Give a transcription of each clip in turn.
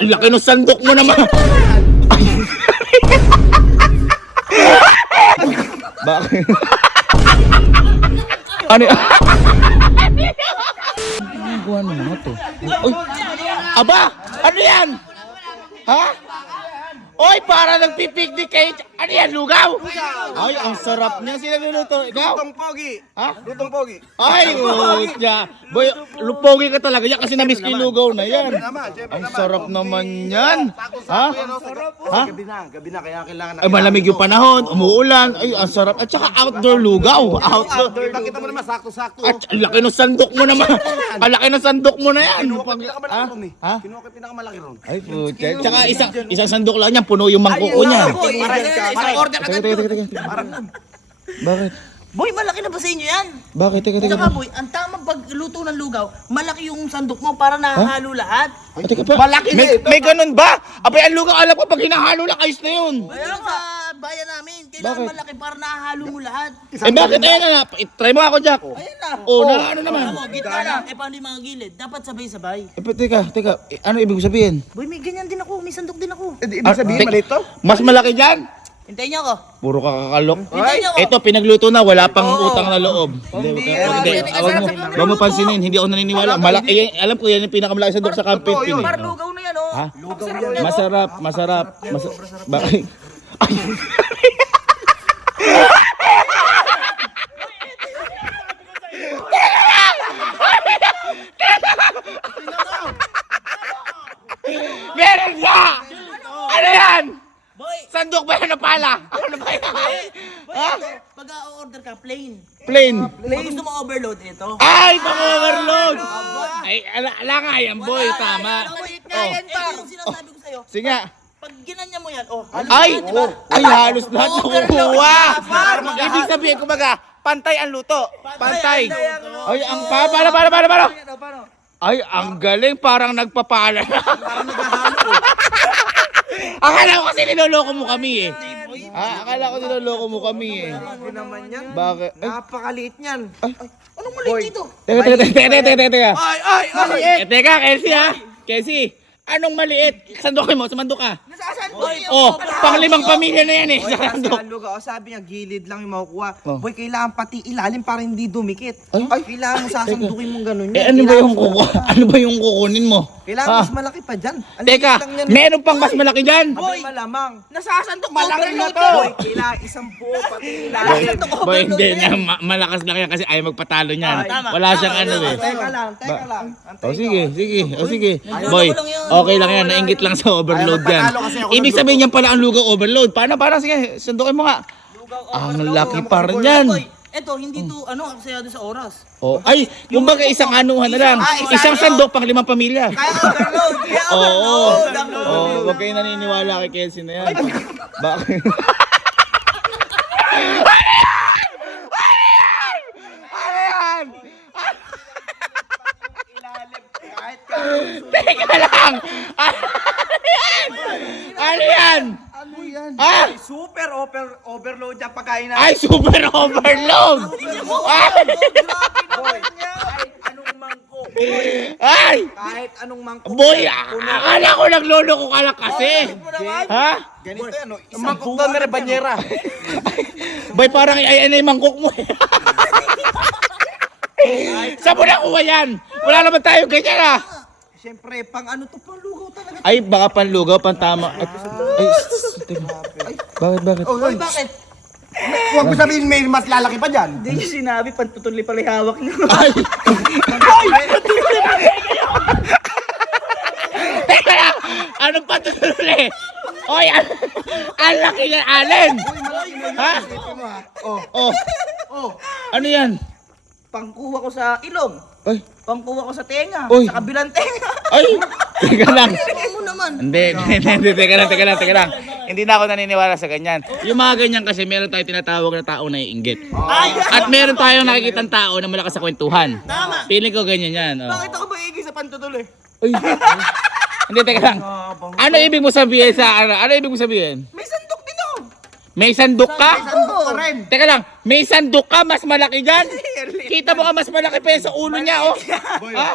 Ang laki ng sandok mo naman. Bakit? Ano yan? Ano gawa ng mga to? Uy! Aba! Ano yan? Ha? Oy, para nagpipiknik kayo. Ano yan, lugaw? Ay, ang sarap niya. Sino nagluluto? Ikaw? Lutong pogi. Ha? Lutong pogi. Ay, utya. Boy, lupogi ka talaga yan kasi na-miss ko yung lugaw na yan. Ang sarap naman yan. Ha? Ha? Gabi na, kaya kailangan na. Ay, malamig yung panahon, umuulan. Ay, ang sarap. At saka outdoor lugaw. Outdoor. Kita mo naman, sakto-sakto. At ang laki ng sandok mo naman. Ang laki ng sandok mo na yan. Kinuha ko yung pinakamalaki ron eh. Ha? Kinuha ko yung pinakamalaki ron. Ay, putya. Tsaka isang sandok lang yan, puno yung mangkuko niya. Isang order agad Teka. Bakit? Boy, malaki na ba sa inyo yan? Bakit? Teka. Tsaka boy, ang tamang pagluto ng lugaw, malaki yung sandok mo para nahahalo lahat. Ay, teka pa. Malaki may ganun ba? Abay, ang lugaw, alam ko, pag hinahalo lang, ayos na yun. Kaya sa bayan namin, kailangan Bakit? malaki para nahahalo mo lahat. Eh, bakit? Ayan na. Try mo ako, Jack. Ayan na. Oh, na ano naman? Ano, gitna lang. Eh, paano yung mga gilid? Dapat sabay-sabay. Eh, teka. Eh, ano ibig sabihin? Boy, may ganyan din ako. May sandok din ako. Ibig sabihin, maliit to? Mas malaki dyan? Hintayin niyo ako. Puro kakakalok. Hintayin niyo ako. Ito, pinagluto na, wala pang utang na loob. Hindi. Wag mo pansinin, hindi ako naniniwala. Malaki, alam ko yan yung pinakamalaki sandok sa Camp 15. Para lugaw na yan, oh. Ha? Masarap. Bakit? Ay. Meron ka! Ano yan? Boy, Sandok ba yan na pala? Ano ba yan? boy, Ha? pag order ka, plain. Plain. Pag gusto mo overload, ito. Ay, pang-overload! Ay, ala nga yan, boy. Tama. Ito yung sinasabi ko sa'yo. Sige nga. Pag ginanya mo yan, oh, halos Ay! na, diba? Ay, halos lahat nakukuha. Ibig sabihin, kumbaga, pantay ang luto. Pantay. Ay, ang para. Ay, ang galing. Parang nagpapala na. Parang naghahalo. Akala ko kasi niloloko mo kami eh. Akala ko niloloko mo kami eh. Grabe naman yan. Bakit? Ay, Napakaliit niyan. Anong mali dito? teka. Ay! Teka, Kelsey ha. Kelsey, anong maliit? Sandokin mo, sumandok ka. Nasaan boy? Oh, pang-limang pamilya na yan eh. Boy, Sa sandok. kasi lugaw, sabi niya, gilid lang yung makukuha. Oh. Boy, kailangan pati ilalim para hindi dumikit. Ay. Kailangan mo sasandukin mong ganun Eh, yan. ano ba yung ano ba yung kukunin mo? Kailangan Ha? mas malaki pa dyan. Ang Teka, liit lang yan. meron pang mas malaki dyan. Boy, malamang. Nasasandok Malaki na overload to. yan. Boy, kailangan isang buo pati ilalim. Nasasandok Boy, overload hindi na yan. na malakas lang yan kasi ayaw magpatalo niyan. Tama. Wala siyang ano eh. Teka lang. O sige. O sige. Nagluto Boy, ko lang yun. okay lang yan. Nainggit lang sa overload Ayaw yan. magpatalo kasi ako Ibig nagluto. sabihin niyan pala ang lugaw overload. Paano? Sige, sundukin mo nga. Ang laki pa rin yan. Boy, eto, hindi to, aksayado sa oras. Oh, ay, kumbaga isang anuhan na lang. Isang sandok pang 5 pamilya. Kaya overload. Kaya Oo. overload. Oh, wag kayo naniniwala kay Kelsey na yan. Bakit? Teka lang! Ano yan? Ah! Super overload yung pagkain na. Ay, super overload! Ay! Boy, kahit anong mangkok. Ay! Kahit anong mangkok. Boy, akala ko nagloloko ka lang kasi. Ha? Ganito yan, isang mangkok daw na banyera. Boy, parang ay yung mangkok mo eh. Saan mo nakuha yan? Wala naman tayo ganyan ah. Siyempre, pang ano to, pang lugaw talaga. Ay, baka panlugaw, pantama. Bakit? Oy, Bakit? Huwag mo sabihin may mas lalaki pa dyan. Hindi niyo sinabi, pantutuloy pala yung hawak niyo. Ay! Teka lang! Anong patutuloy? Oy, ang laki niya, Allen! Ha? Oh. Ano yan? Pangkuha ko sa ilong. Ay! Pangkuha ko sa tenga. Uy. Sa kabilang tenga. Ay! Teka lang. Ano mo naman? Hindi, teka lang. Hindi na ako naniniwala sa ganyan. Yung mga ganyan kasi meron tayong tinatawag na tao na iinggit. At meron tayong nakikitang tao na malakas sa kwentuhan. Tama. Feeling ko ganyan yan. Oh. Bakit ako maigi sa pantutuloy? Uy. Hindi, teka lang. Ano ibig mo sabihin sa ano ibig mo sabihin? May sandok din ako. May sandok ka? Sandok pa rin. Teka lang, may sandok ka mas malaki dyan? Kita mo ka mas malaki pa yan sa ulo niya, oh. Ha?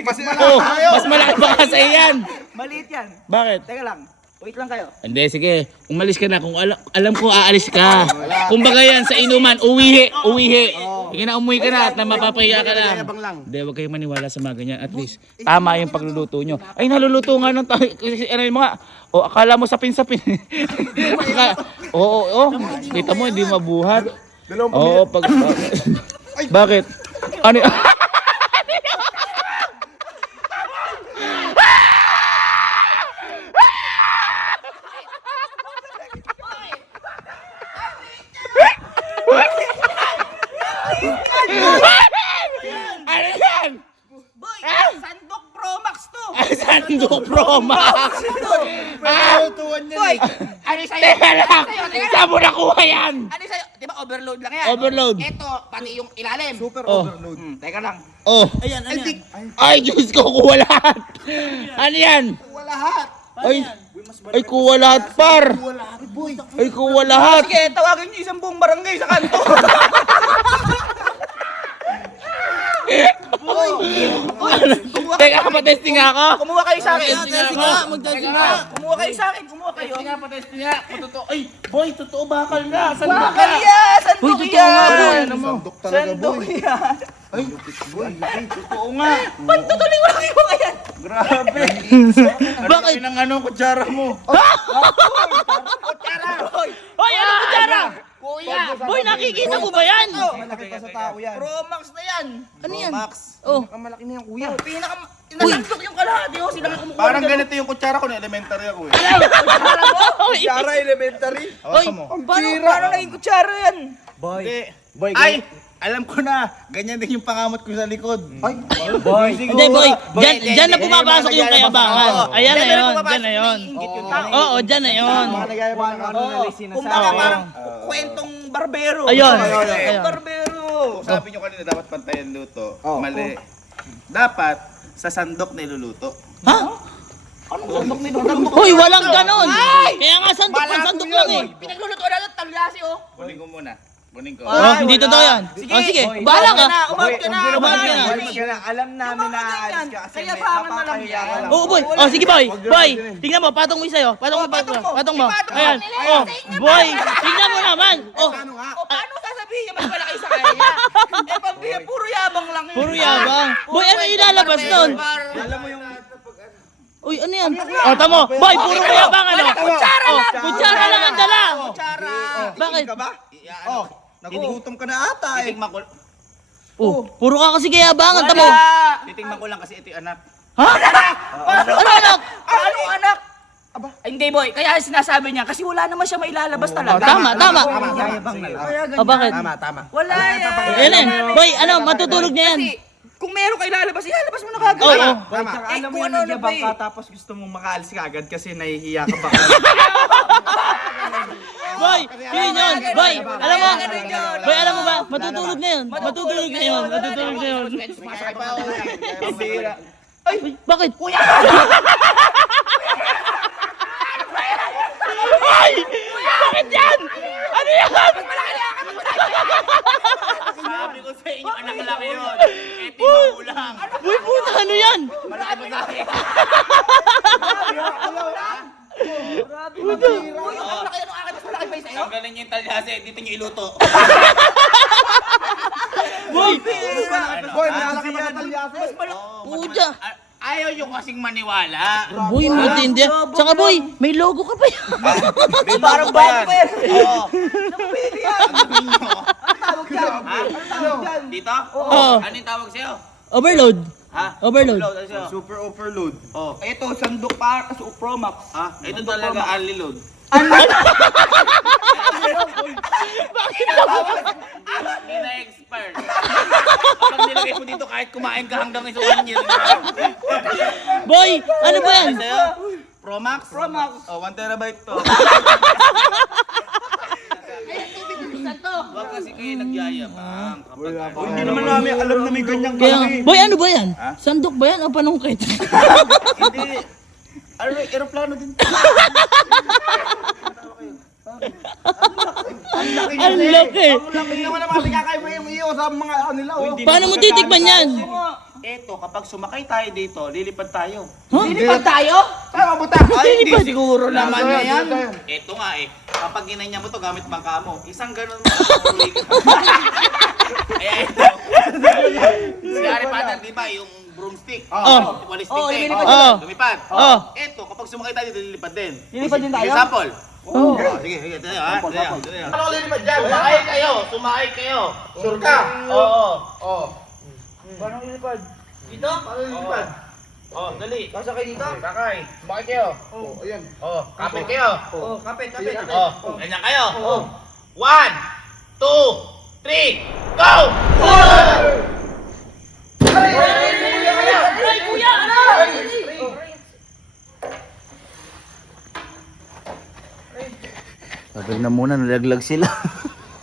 Mas Oh, mas malaki pa kasi yan. Maliit yan. Bakit? Teka lang. Wait lang kayo. Hindi, sige. Umalis ka na. Kung alam ko, aalis ka. Kung baga yan, sa inuman, uwihi. Sige na, umuwi ka na at na mapapahiya ka lang. Hindi, huwag kayong maniwala sa mga ganyan. At least, tama yung pagluluto nyo. Ay, naluluto nga ng tayo. Ano yung mga, o akala mo sapin-sapin. Oo. Kita mo, hindi mabuhat. Oo, pag... Bakit? Ano Ano yan? Boy, Sandok Pro Max to. Sandok Pro Max! Boy, ano sa'yo? Teka lang! Saan mo nakuha yan? Ano sa'yo? Di ba overload lang yan? Overload. Ito, pati yung ilalim. Super Oh. overload. Teka lang. Oh. Ayan, ano yan? Ay, Diyos ko, kuha lahat. Ano yan? Lahat. Ay, kuha lahat, par. Ay, kuha lahat. Sige, tawagin niyo isang buong barangay sa kanto. Teka, patesting nga ako. Kumuha kayo sa akin. Magtesting nga. Kumuha kayo sa akin. Kumuha kayo. Patesting nga. Totoo. Ay, boy, totoo bakal na. Saan Bakal yan! Sandok yan! Sandok talaga, Sandok boy. yan! Totoo nga. Pagtutuloy mo lang yung yan! Grabe. Bakit? Ano ng kutsara mo? Kutsara! Hoy, ano kutsara? Kuya! Boy, nakikita mo ba yan? Malaki pa sa tao yan. Pro Max na yan! Ano yan? Max. Oh. Ang malaki na yung kuya. Nasandok yung kalahati oh! Sila nga kumukuha. Parang ganito yung kutsara ko na elementary ako eh. Kutsara mo? Kutsara elementary. Hoy, Paano naging kutsara yan? Hindi. Ay! Alam ko na, ganyan din yung pangamot ko sa likod. Ay, Hindi, boy. Diyan na pumapasok yung kayabangan. Ayan na yun. Diyan na yun. Naiingit yung tao. Oo, diyan na yun. mga nagayabang ng ano na sinasabi. Kumbaga parang kwentong barbero. Ayun. Kwentong barbero. Sabi nyo kanina dapat pantayan luto. Oh. Mali. Dapat sa sandok niluluto. Ha? Anong sandok niluluto? Hoy, walang ganon. Kaya nga sandok pa sandok lang eh. Pinagluluto na ng talyasi oh. Kunin ko muna. Kunin ko. Oh, hindi totoo yan. Oh, sige. Bahala ka. Umawag ka na. Umawag ka na. Alam namin na aalis ka kasi Kaya may bangan mo lang napakahiya ka yan. lang. Oo, boy. Oh, sige, boy. Boy, tingnan mo. Patong mo sa'yo. Patong mo. patong mo. Patong mo. Ipatong mo. Ayan. Oh, boy. Tingnan mo naman. Oh, O paano sasabihin niya mas malaki sa kanya? Eh pambiya, puro yabang lang yun. puro yabang. Boy, ano ilalabas nun? Alam mo yung Uy, ano yan? Oh, tamo. Boy, puro yabang ano? Kutsara Oh, lang. kutsara lang ang dala. Kutsara. Bakit? ka ba? Oh, nagugutom ka na ata eh. Titingnan ko, Oh, puro ka kasi kayabangan, tamo. titingnan ko lang kasi ito yung anak. Ha? Ano anak? Ano anak? Ay, hindi boy, kaya sinasabi niya kasi wala naman siya mailalabas talaga. Tama, tama. Yayabang na lang. Oh, bakit? Tama. Wala yan. Yan eh. Boy, ano, matutulog na yan. Kasi kung meron ka ilalabas, ilalabas mo na kagad. Oo. Tama. Eh, Alam mo kung yung ano nagyabang pa ka tapos gusto mong makaalis ka agad kasi nahihiya ka baka. Boy, yun yun. Boy, alam mo. Ganun yun. Boy, alam mo ba? Matutulog na yun. Matutulog na yun. Matutulog na yun. Ay, bakit? Kuya! Ay! Bakit yan? Ano yan? Sabi ko sa inyo, anak laki yun. Ito yung magulang. Uy, puta, ano yan? Malaki pa sa akin. Uy, ang laki ng akin, mas malaki pa yung sa'yo. Tanggalin niyo yung talyase, dito niyo iluto. Boy! Boy, malaki pa sa talyase. Puta! Ayaw yung kasing maniwala. Boy, matindi. Tsaka boy, may logo ka pa yan. Parang bago pa yan. Oo. Napili yan. Sabihin nyo. Ano tawag dyan? Ano tawag dyan? Dito? Oo. Ano yung tawag sa'yo? Overload. Ha? Overload. Load, ano sa'yo? Super overload. Oh. Ito, sandok pa sa Pro Max. Ha? Ito talaga early load. Hindi na expert. Pag nilagay mo dito kahit kumain ka hanggang isang 1 year. Boy, ano ba yan? Sa'yo? Pro Max? Pro Max. Oh, 1 terabyte to. Huwag kasi kayo nagyayabang. Hindi naman namin alam na may ganyang Kaya, boy, ano ba yan? Sandok ba yan o panungkit? Hindi. Ano, aeroplano din. Ang laki. Hindi naman naman kasi kakaiba yung iyo sa mga nila oh. Paano mo titikman yan? Eto, kapag sumakay tayo dito, lilipad tayo. Lilipad tayo? Ay, hindi siguro naman na yan. Eto nga eh, kapag ginanya mo to gamit bangka mo, isang ganun mo. Kaya ito. Si Harry Potter, di ba, yung broomstick? Wali stick Oo, eh. lilipad yun. Lumipad. Oo. Eto, kapag sumakay tayo dito, lilipad din. Lilipad din tayo? Example. Sige, sige, tayo ha. Ano ko lilipad dyan? Sumakay kayo. Sure ka? Oo. Paano lilipad? Dito? Paano lilipad? Dali. Sasakay dito? Sakay. Sumakay kayo. Ayan. Kapit kayo. Kapit. Ganyan kayo. 1, 2, 3, go! Sabi na muna, nalaglag sila.